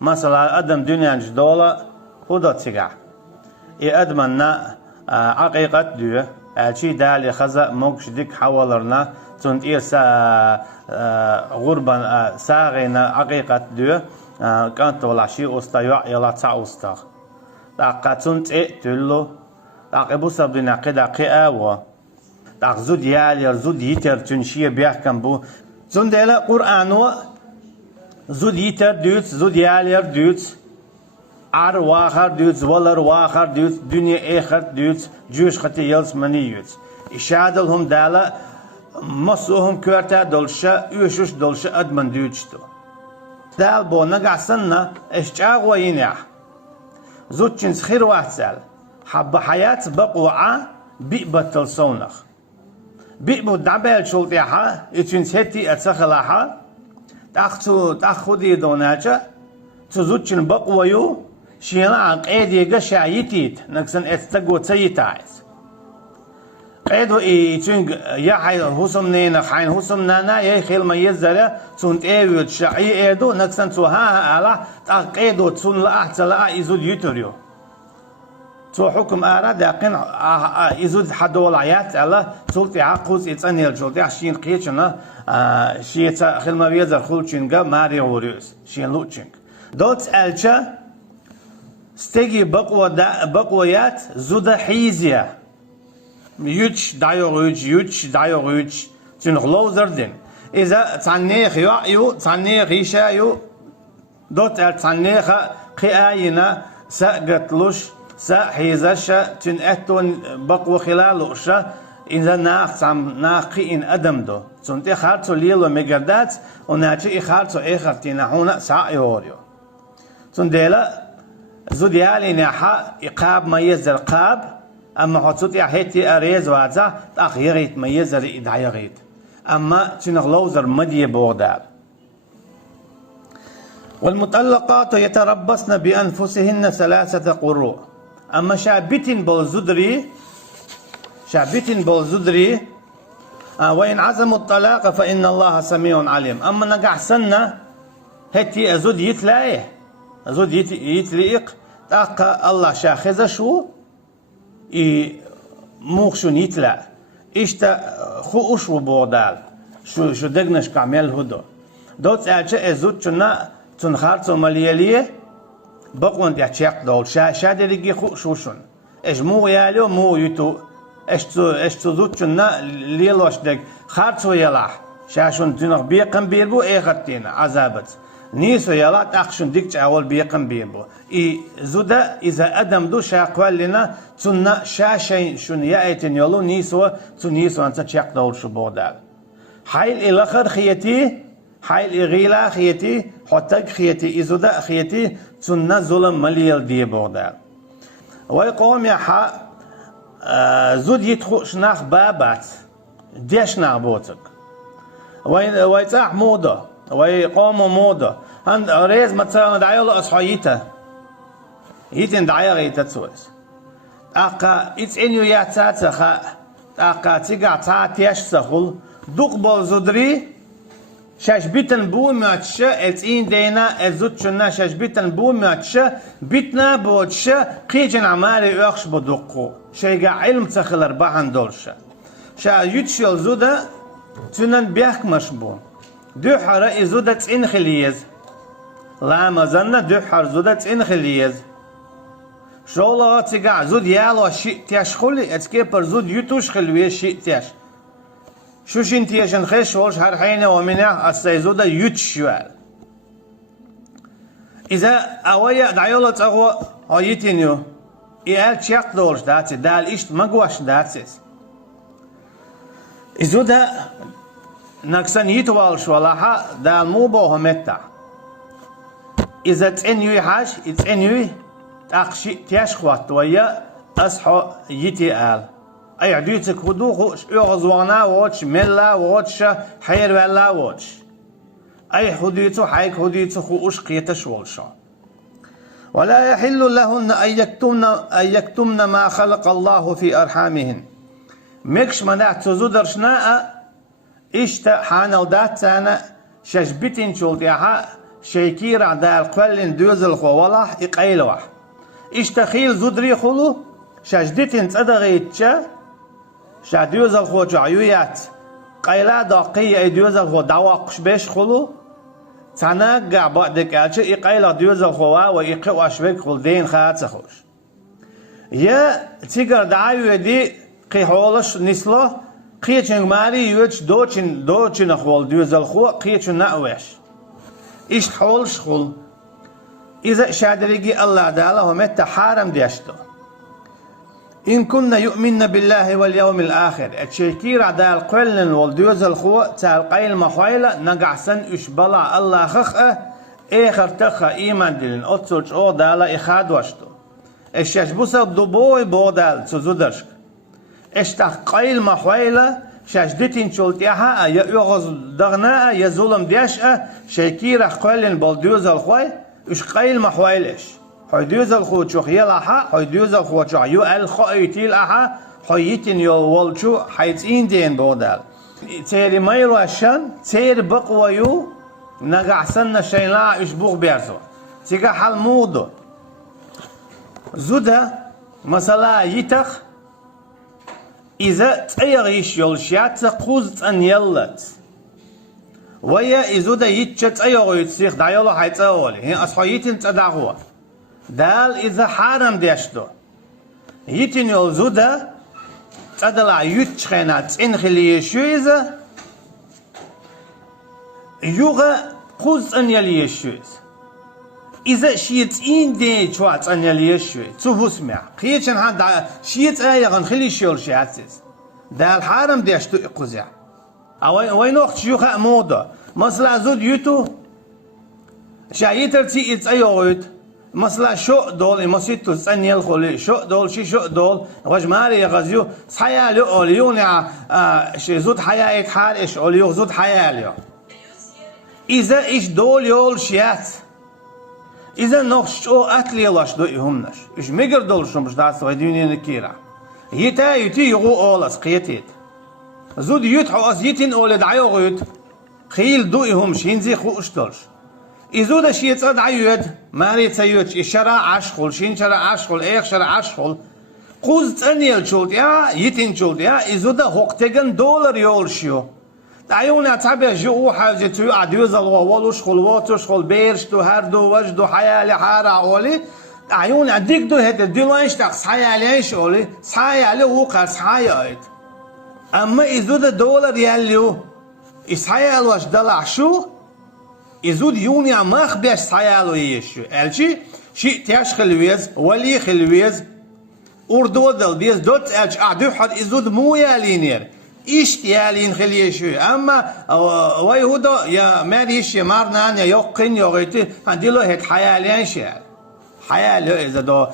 مثلا أدم دنيا جدولة هدا تيجا أدمنا عقيقة دو أشي دالي خزا موكش ديك حوالرنا تون إيرسا غربا ساغينا عقيقة دو كانت ولا شيء أستيع يلا تاع أستغ تاقتون تلو تاقبو سبنا قدا قاوا تاق زود يالي زود يتر تنشيه بيحكم بو زون ديلا قرآن زود يتر دوت زود يالي دوت عر واخر دوت ولر واخر دوت دنيا آخر دوت جوش خطي يلس مني يوت إشادلهم دالا مصوهم كورتا دولشا يوشوش دولشا أدمن دوتشتو دال بو نقعسنا اشتاق وينيح زود جنس خير واحد حب حياة بقوعة بيقبتل صونخ بيقبو دعبال شلطيحة يتنس هتي اتسخلاحة تاخدي دوناجة تزود جن بقويو شينا عن قيدي قشع يتيت نكسن اتستقو تسيتايز قيدو يتنق يحي هسم نينا خاين هسم نانا يخيل ما يزرع تون ايوت شعي ايدو نكسن توها على تاقيدو تون لأحت لأ يزود يتريو تو حكم أراد يقين يزود حدول عيات على سلطة عقوز يتسني الجلطة شين قيتنا شيء خل ما بيزر خلوشينجا ماري وريوس شين لوتشينج دوت ألشا استجي بقويات زود حيزيا يوتش دايوغيوتش تنغلوزر دين إذا تعنيخ يو تعنيخ يشايو دوت تعنيخ قياينا سقطلوش سحيزشة تنأتون بقوة خلالوشة إذا ناقي إن أدم دو تنتي خارتو ليلو مقردات وناتي إخارتو إخرتين هنا سايوريو تنديلا زوديالي ناحا إقاب ما يزر قاب أما حطوتي حيتي أريز وعزا تأخيريت ما يزر إدعيغيت أما تنغلوزر مدي بوغدار والمطلقات يتربصن بأنفسهن 3 قروء أما شابتين بالزدري وإن عزموا الطلاق فإن الله سميع عليم أما نقع سنة هتي أزود يتلاقيه أزود يتليق تاقى الله شاخذ شو موخشون يتلا إشتا خو أشو بودال شو دقنش كعمل هدو دوت أجا أزود شنا تنخارتو ملياليه بقوند يحشيق دول شادي رجي خو شوشون إيش مو يالو مو يتو إيش تزوجنا ليلوش دق خارتو يلاح شاشون تنخ بيقم بيربو إيختين عذابت نيسو يلا تأخشون ديك أول بيقم بيربو زودا إذا أدم دو شاقوال لنا تنا شاشين شون يأتين يلو نيسو أنت تشيق دول شو بودال حيل الآخر خيتي حيل إغيلا خيتي حتى خيتي إزودا خيتي تنا ظلم مليل دي بودال ويقوم يحا زود يتخوش ناخ بابات ديش ناخ بوتك ويتاح موضة ويقوم موضة هند ريز مثلا دعيو أصحيته يتن دعيو يتسويس أقا إتسينيو ياتاتخا أقا تيقع تاتيش سخول دوق زودري شاش بيتن بو ماتشا اتين دينا ازوتشنا شاش بيتن بو ماتشا بيتنا بوتشا قيجن عمالي اخش بدقو شيقا علم تخلر باهن دولشا شا يوتشيل زودا تنن بيحك مشبون دو حرا ازودا تين خليز لا مزنا دو حر زودا تين خليز شولا تيقع زود يالو شيء تياش خلي اتكي پر زود يوتوش خلوية شيء تياش شوشين تيشن خيش ولش هر حين ومنع السيزودة يتشوال إذا أويا دعيولة أغوى هايتينيو إيال تشيق دولش داتي دال إشت مقواش داتيس إزودة نكسن يتوالش ولاها دال مو بوهمتا إذا تعنيوي حاج تعنيوي تأخشي تيشخوات ويا أصحو يتيال أي عديتك هدوخ يغزوانا ووش ملا ووش حير ولا ووش أي حديتو حيك هديتو خوش قيتش والشا ولا يحل لهن أن يكتمن ما خلق الله في أرحامهن مكش منع تزودرشنا إشتا حانا ودات سانا شجبتين شولتيها شيكير عدال قلن دوزل خوالح إقايلوح اشتخيل زودري خلو شجدتين تصدغيتشا شا دوزل خو جعيويات قايلا داقية اي دوزل خو دواقش بيش خلو تناقع بعدك ألشي إقايلا دوزل خوا وإقاو أشبك خلدين خاتسخوش يا تيجر دعايو دي قيحولش نسلو قيتشن ماري يوتش دوتشن خول دوزل خو قيتشن نأوش إيش حولش خل إذا شادريجي الله داله ومتى حارم ديشتو إن كنا يؤمن بالله واليوم الآخر الشيكير عدال قلن والدوزل خو تالقيل محويلة نقعسن إشبلا الله خخة إخر تخة إيمان دلن أتسوش أو دالا إخاد وشتو الشجبوسة دبوي بودال تزودرشك اشتاق قيل محويلة شجدتين شلتيها يغز دغنا يزولم ديشة شيكير قلن بالدوزل خوي إش قيل محويلش حيدوز الخو شخيلها حيدوز الخو شعيو الخايتيل أها حيتين يولشو حيتين دين بودال تيري مايرو عشان تير بقويو نقعسن شيء لا إشبوغ بيرزو تيجا حال مودو زودا مثلا يتخ إذا تيغيش يولشيات قوز أن يلت ويا إذا يتشت أيغو يتسيخ دايولو حيتاولي هي أصحيتين تدعوه دال إذا حرام ديشتو يتين يولزودا تدلع يتشخينات إنخلي يشويزا يوغا قوز أن يلي يشويز إذا شيت إن دي شوات أن يلي يشويز تفوس مع قيتشن هاد شيت آيغن خلي شيول شياتيز دال حرام ديشتو إقوزيع وين وقت شيوخا مودا مثلا زود يوتو شايتر تي إتس أيوغيت مثلا شو دول مسيتو سنيل خولي شو دول شو دول وجماري غزيو حيالي اوليون شي زود حياة حال ايش اوليو زود حيالي اذا ايش دول يول شيات اذا نخش او اتلي لاش دو يهمنش ايش ميجر دول شو مش داس وديني نكيرا يتا يتي يغو اولس قيتيت زود يتحو اسيتين اولد عيوغيت خيل دو يهمش ينزي خو اشتلش إذا شيء تصد عيود ماري تسيوتش الشرع عشخل شين شرع عشخل إيش شرع عشخل قوز تانيل شولت يا يتين شولت يا إذا هوقتين دولار يولشيو تعيون تعبير جو حاجة تيو عديوز الوالوش خل واتوش خل بيرش تو هردو وجدو حيالي حارة أولي تعيون عديك دو هاد الدولانش تاقس حياليش أولي حيالي وقع حيالي أما إذا دولار ياليو إسحيال واش دلع شو إذود يونيا ما خبيش صيالو يشو ألشي شيء تاش خلويز ولي خلويز أردو دل بيز دوت ألش أعدو حد إذود مو يالينير إيش يالين خليشو أما ويهودا يا ماريش يا مارنان يا يقين يا غيتي عنديلو هيك حيالين شيء حيال إذا دو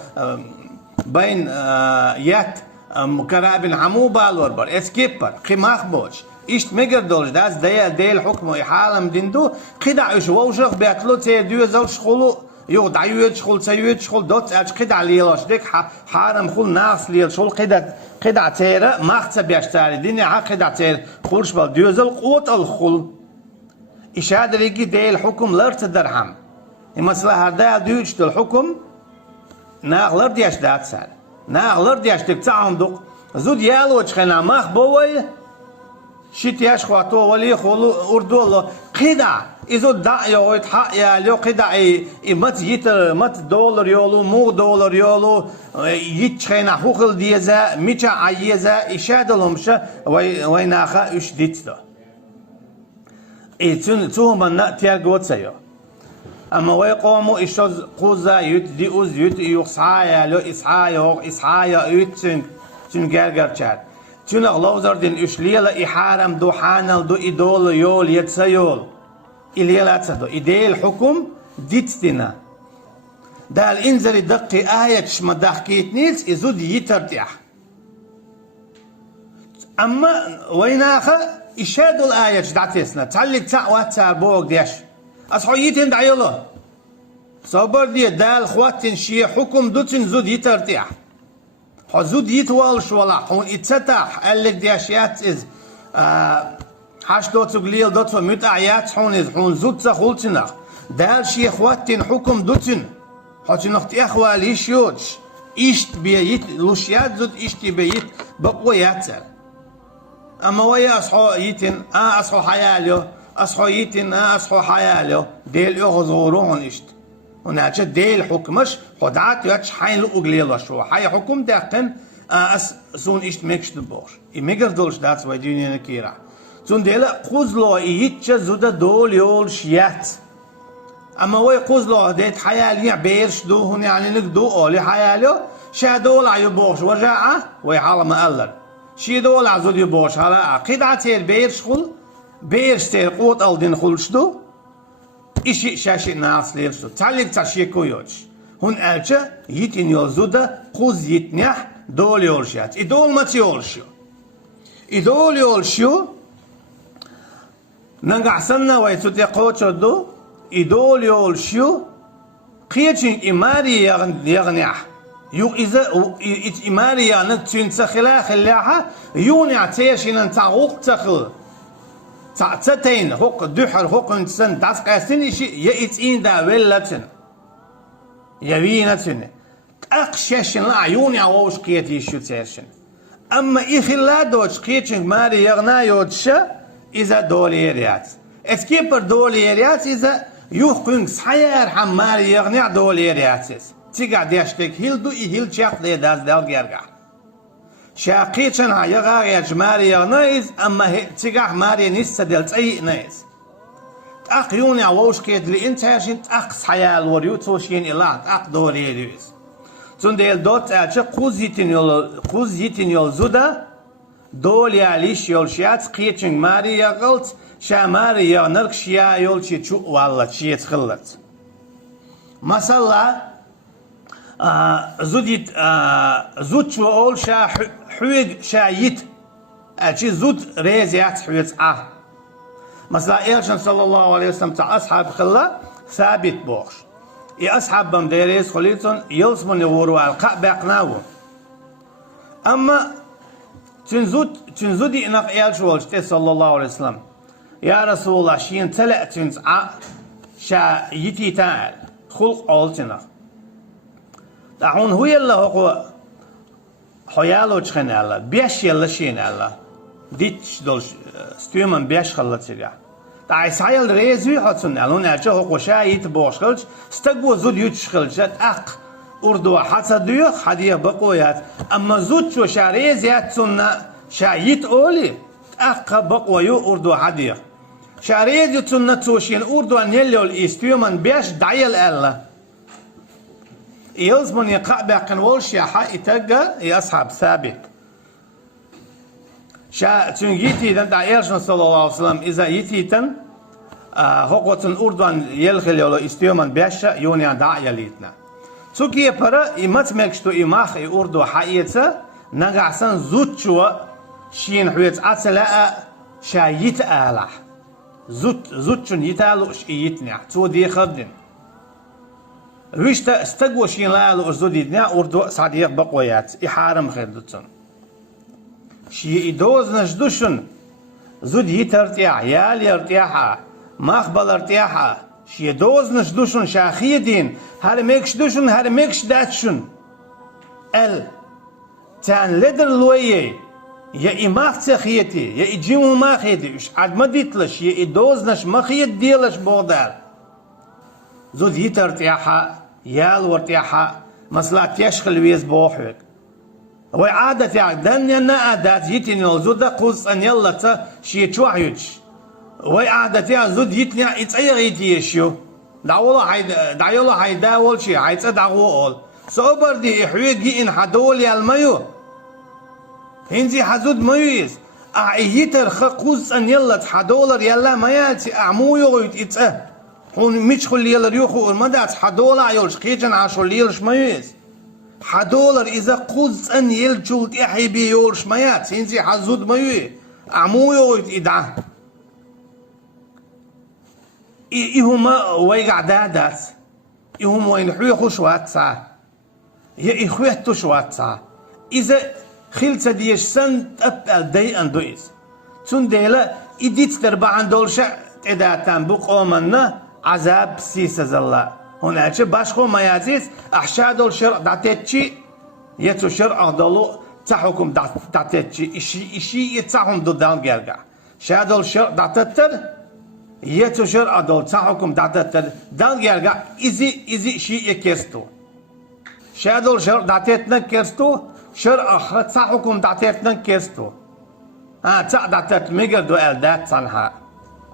بين يات مكرابين عمو بالوربر اسكيبر خماخ بوش إيش ميجر دولش داس ديل حكمه إحالم ديندو قدع إيش ووشخ بيتلو تيديو زوج شخلو يو دعيوت شخل تيوت شخل دوت أج قدع ليلاش ديك حارم خل ناس ليل شخل قدع تيرا مختص بيشتاري ديني ها قدع تير خلش بالديوزل قوت الخل إيش هذا ريجي ديل حكم لرت درهم مثلا هذا ديوش دل حكم ناغلر ديش دات سال ناغلر ديش دك تعهم دق زود يالو تخنا مخ بوي شيت ياش خواتو ولي خلو أردو قدع إذا دا يويت حق يالو قدع مت يتر مت دولار يولو مو دولار يولو يتخينا حقل ديزا ميتا عيزا إشادلهمشة ويناخا إش ديتلو تون من تيرجوت سيو أما ويقوموا إشوز قوزا يت ديوز يت يخصايا لو إسحايا يت تون جرجر شاد تون غلوزر دين إشليلا إحارم دو حانل دو إدول يول يتسيول إليلا تصدو إديل حكم ديتنا دال إنزل دقي آية شمدح كيتنيز إزود يترتيح أما ويناخا إشادو الآية شدعتيسنا تعلق تعوات تاربوغ ديش أصحويتين دعيلو صبر دي دال خواتين شي حكم دوتين زود يترتيح حزود يتوالش ولا حون اتفتح قال لك دي اشياء از حاش دوت قليل دوت مت اعيات حون زود تخولتنا دال شيخ واتن حكم دوتن حتى نخت اخواليش يوتش إشت بيت لوشيات زود إشت بيت بقوياتر أما ويا أصحو يتن أصحو حياليو أصحو يتن أصحو حياليو ديل يغزورون إشت هناك ديل حكمش خدعات ياتش حين لأغليل شو حي حكم دقن سون إشت ميكش دبوش إميجر دولش داتس ويديني نكيرا سون ديل قوزلو إيتش زودا دول يول شيات أما وي قوزلو ديت حيالي بيرش دو هن يعني نقدو أولي حياليو شا دول عيبوش ورجاعة ويعالم ألر شي دول عزود يبوش هلا قطعة تير بيرش خل بيرش تير قوت ألدين خلش دو إشي شاشي ناس ليرشو تعليق تشيكو يوش هن ألشا يتين يولزودا قوز يتنيح دول يولشيات إدول ما تيولشيو إدول يولشيو نقعسنا ويتوتي قوتشو دو إدول يولشيو قيتشين إماري يغنيح يو إذا إماري يغنيح تخلا خلاها يونع تيشين تعوق تخل تعتين هوق دحر هوق انسان تاسقاسين إشي يأتين دا ولتن يوينتن أقششن لا يونع ووش قيتي شو تيشن أما إخلا دوش قيتشين ماري يغنا يودشا إذا دوليريات اسكيبر دوليريات إذا يوخن صحيح حمار يغني دوليرياتس تيقعد يشتك هيلدو هيل شاق دي داز دال جرجع شاقيتشن هايغا يجمار يغنيز أما تيقع ماري نيسا دلت أي نيز تأق يوني عووش كيد لإنتاجين تأق صحيح الوريوتوشين إلا تأق دوليريز تون ديل دوت أجا قوز يتن يول زودا دول ياليش يولشيات قيتشن ماري يغلط شا ماري يغنرك شيا يولشي تشو والله شي تخلت مثلا زود شو أول شا حويق شا يت أجي زود ريزيات حويت مثلا إيرشن صلى الله عليه وسلم تاع أصحاب خلا ثابت بوش أصحاب بمديريز خليتون يلسمون يوروا القاء قناو أما تنزودي إنك إيرشوالش صلى الله عليه وسلم يا رسول الله شين تلأ تنزع شا يتي تعال خلق أولتنا دعون هو يلا هو حيالو تخن الله بيش يلا شين الله ديتش دول ستيومن بيش خلتيجا دعي سايل ريزوي حتسن الون أرجع هو شا يتبوش خلج استقبو زود يتش خلجت أق أردو حتى ديوخ حديه بقويات أما زود شو شا ريزيات سنة شا يتقولي أق بقويو أردو حديه شاريد يتسنة توشين أردو أن يلو الإستيومن بيش دعيل ألا يلزمن يقع باقن والشي حائتاقا يأصحاب ثابت شا تنجيتي دان دعيرشن صلى الله عليه وسلم إذا يتيتن هقوتن أردو أن يلخل يلو إستيومن بيش يوني عن دعي يليتنا سوكي يبرا إمات مكشتو إماخ أردو حائتا نقعسن زوتشو شين حويت أتلاء شا يتآلح زوتشن يتالوش يتنع تو دي خدن ويشتا استقوشين لالو زود يتنع وردو صديق بقويات إحارم خيردتن شي إدوز نجدوشن زود يترتيح يال يرتيحا مخبل ارتيحا شي إدوز نجدوشن شاخي دين هر ميكش دوشن هر ميكش داتشن تان لدر لويه يا إماخ تخيتي يا إجيمو ما خيتي إيش عاد ما ديتلش يا إدوزنش ما خيت ديلش بودار زود يترتيحا يال ورتيحا مسلات يشخل ويز بوحوك وي عادة يعني دنيا نادات يتني زود قوس أن يلا تا شي تشوحيوش وي عادة يعني زود يتني يتعير يتيشيو دعولا هيداول شي هيتدعوول سوبر دي إحويق إن حدول يالميو هنزي حزود ميز يتر خقوز أن يلا تحدولر يلا ما ياتي أعمو يغيت إتأه هون ميشخل يلا ريوخو المدات حدولر يولش قيجن عشر يلش ميز حدولر إذا قوز أن يلجولت إحيبي يولش ميات هنزي حزود ميز أعمو يغيت إدعه إهما ويقع دادات إهما وينحوي خوشوات ساعة يا إخواتو شوات ساعة إذا خلت ديش سن تبقى دي أندويز تون ديلا إديت تربع عن دولشا إذا تنبق أمنا عذاب سيسة زلا هناك باشخو ميازيس أحشادو الشرع داتيتشي يتو شرع دولو تحكم داتيتشي إشي يتساهم دودان جرجع شادو الشرع داتتر يتو شرع دول تحكم داتتر دان جرجع إزي شيء يكستو شادو الشرع داتيتنا كستو شرع آخر تحكم داتيتنا كستو تا داتت ميجر دو إلدات صنها